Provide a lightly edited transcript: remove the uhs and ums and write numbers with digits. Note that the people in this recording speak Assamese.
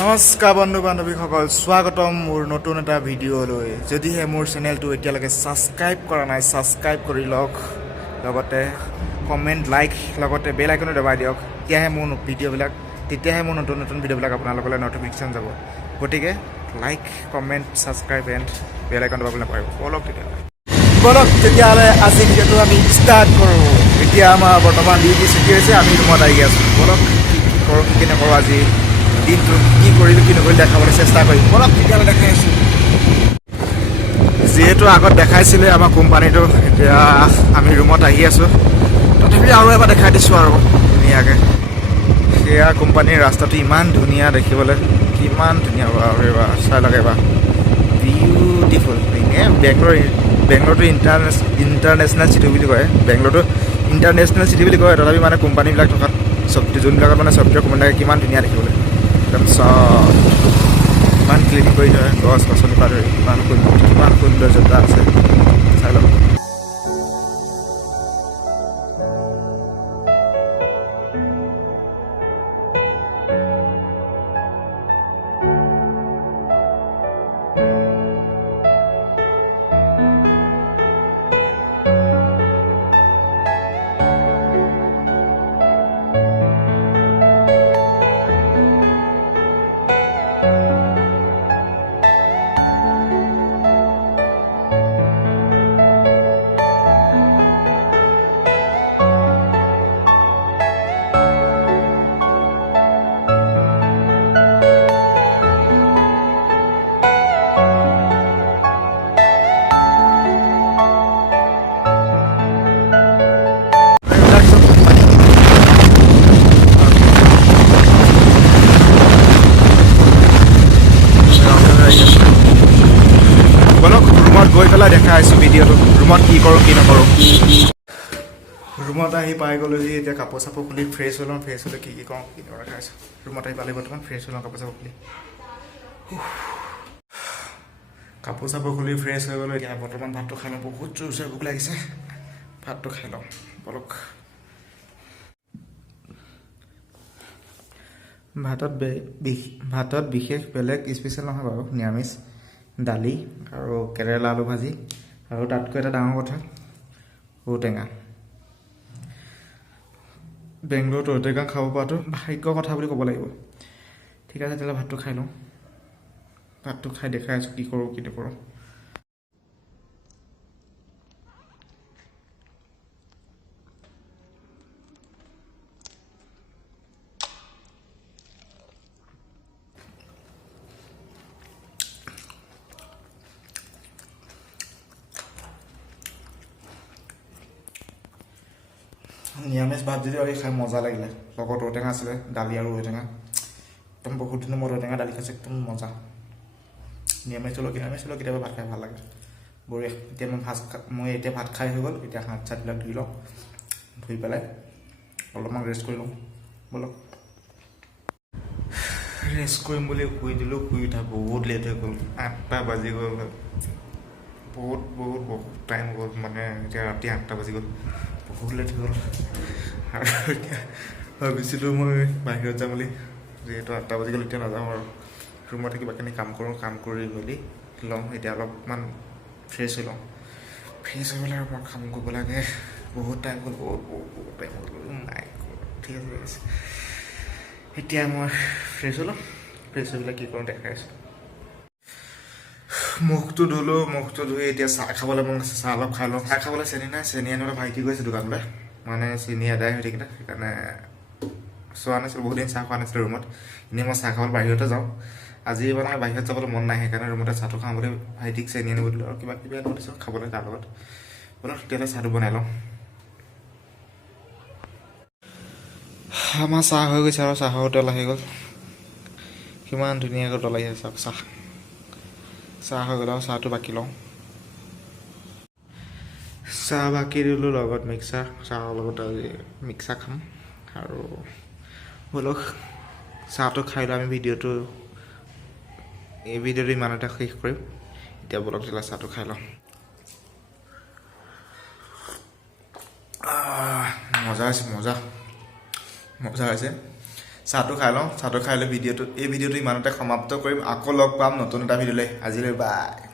নমস্কাৰ বন্ধু বান্ধৱীসকল, স্বাগতম মোৰ নতুন এটা ভিডিঅ'লৈ। যদিহে মোৰ চেনেলটো এতিয়ালৈকে ছাবস্ক্ৰাইব কৰা নাই, ছাবস্ক্ৰাইব কৰি লওক, লগতে কমেণ্ট, লাইক, লগতে বেল আইকনো দবাই দিয়ক। তেতিয়াহে মোৰ নতুন নতুন ভিডিঅ'বিলাক আপোনালোকলৈ নটিফিকেশ্যন যাব। গতিকে like, comment, subscribe and bell icon দবাবলৈ নাপাহৰিব। বলক তেতিয়াহ'লে আজি ভিডিঅ'টো আমি ষ্টাৰ্ট কৰোঁ। এতিয়া আমাৰ বৰ্তমান ডিউটি ছুটি হৈছে, আমি ৰুমত আহি আছোঁ। বলক কি কৰোঁ কি নকৰোঁ, আজি দিনটো কি কৰিলোঁ কি নকৰিলোঁ দেখাবলৈ চেষ্টা কৰিম। বলক তেতিয়াহ'লে দেখাই আছোঁ। যিহেতু আগত দেখাইছিলে আমাৰ কোম্পানীটো, এতিয়া আমি ৰুমত আহি আছোঁ। তথাপি আৰু এবাৰ দেখাই দিছোঁ আৰু ধুনীয়াকৈ। সেয়া কোম্পানীৰ ৰাস্তাটো ইমান ধুনীয়া দেখিবলৈ, কিমান ধুনীয়া বাৰু এবাৰ চাই লওক এবাৰ। বিউটিফুল। এনেই বেংগলোৰটো ইণ্টাৰনেশ্যনেল চিটি বুলি কয়। বেংগলোৰটো ইণ্টাৰনেশ্যনেল চিটি বুলি কয়, তথাপি মানে কোম্পানীবিলাক থকাত যোনবিলাকত মানে ছফ্টৱেৰ কোম্পানী থাকে কিমান ধুনীয়া দেখিবলৈ। একদম চব ইমান ক্লিন কৰি থয়, গছ গছনি পৰা ধৰি কিমান সৌন্দৰ্যতা আছে, চাই লওক। গৈ পেলাই দেখাই আছোঁ ভিডিঅ'টো, ৰুমত কি কৰোঁ কি নকৰোঁ। ৰুমত আহি পাই গ'লোহি। এতিয়া কাপোৰ চাপোৰ খুলি ফ্ৰেছ হৈ লওঁ, ফ্ৰেছ হ'লে কি কৰোঁ কি নকৰোঁ দেখাই আছোঁ। ৰুমত আহি পালে বৰ্তমান ফ্ৰেছ হৈ লওঁ, কাপোৰ চাপোৰ খুলি ফ্ৰেছ হৈ গ'লোঁ। এতিয়া বৰ্তমান ভাতটো খাই লওঁ, বহুত জোৰছে ভোক লাগিছে, ভাতটো খাই লওঁ বলক। ভাতত বিশেষ বেলেগ স্পেচিয়েল নহয় বাৰু, নিৰামিষ দালি আৰু কেৰেলা আলু ভাজি, আৰু তাতকৈ এটা ডাঙৰ কথা ঔটেঙা। বেংগলোৰত ঔটেঙা খাব পৰাটো ভাগ্যৰ কথা বুলি ক'ব লাগিব। ঠিক আছে তেতিয়াহ'লে ভাতটো খাই লওঁ। ভাতটো খাই দেখাই আছোঁ কি কৰোঁ কি নকৰোঁ। নিৰামিষ ভাত যদি আজি খাই মজা লাগিলে, লগত ঔটেঙা আছিলে, দালি আৰু ঔটেঙা। একদম বহুত দিনৰ মূৰত ঔটেঙা দালি খাইছোঁ, একদম মজা। নিৰামিষ হ'লেও কেতিয়াবা ভাত খাই ভাল লাগে, বঢ়িয়া। এতিয়া মই এতিয়া ভাত খাই হৈ গ'ল। এতিয়া হাত চাতবিলাক ধুই লওঁ, ধুই পেলাই অলপমান ৰেষ্ট কৰি লওঁ বলক। ৰেষ্ট কৰিম বুলি শুই দিলোঁ, শুই উঠা বহুত লেট হৈ গ'ল, 8টা বাজি গ'ল। বহুত টাইম গ'ল, মানে এতিয়া ৰাতি 8টা বাজি গ'ল, বহুত লেট হৈ গ'ল। আৰু এতিয়া ভাবিছিলোঁ মই বাহিৰত যাম বুলি, যিহেতু 8টা বাজি গ'ল। এতিয়া নাযাওঁ আৰু ৰুমতে কিবাখিনি কাম কৰি মেলি লওঁ। এতিয়া অলপমান ফ্ৰেছ হৈ লওঁ, ফ্ৰেছ হৈ পেলাই আৰু মই কাম কৰিব লাগে। বহুত টাইম গ'ল, বহুত টাইম গ'ল। নাই ঠিক আছে। এতিয়া মই ফ্ৰেছ হৈ লওঁ, ফ্ৰেছ হৈ পেলাই কি কৰোঁ দেখাই আছোঁ। মুখটো ধুই এতিয়া চাহ খাবলৈ মন আছে, চাহ অলপ খাই লওঁ। চাহ খাবলৈ চেনি নাই, চেনি আনিবলৈ ভাইটি গৈছে দোকানলৈ, মানে চেনি আদায় হৈ থাকিলে সেইকাৰণে চোৱা নাছিলোঁ। বহুত দিন চাহ খোৱা নাছিলোঁ ৰুমত। এনেই মই চাহ খাবলৈ বাহিৰতে যাওঁ, আজি মানে বাহিৰত যাবলৈ মন নাই, সেইকাৰণে ৰুমতে চাহটো খাওঁ বুলি ভাইটিক চেনি আনিব দিলোঁ আৰু কিবা কিবি আনিব দিছোঁ খাবলৈ তাৰ লগত। বলক তেতিয়াহ'লে চাহটো বনাই লওঁ। আমাৰ চাহ হৈ গৈছে আৰু চাহৰ উতল আহি গ'ল। কিমান ধুনীয়াকৈ উতল আহি আছে চাওক। চাহ হৈ গ'ল আৰু চাহটো বাকি লওঁ। চাহ বাকি দিলোঁ, লগত মিক্সাৰ, চাহৰ লগত আজি মিক্সাৰ খাম। আৰু বলক চাহটো খাই লৈ আমি ভিডিঅ'টো ইমানতে শেষ কৰিম। এতিয়া বলক তেতিয়াহ'লে চাহটো খাই লওঁ। মজা হৈছে, মজা হৈছে। চাহটো খাই লওঁ চাহটো খাই লৈ এই ভিডিঅ'টো ইমানতে সমাপ্ত কৰিম আকৌ লগ পাম নতুন এটা ভিডিঅ'লৈ আজিলৈ বাই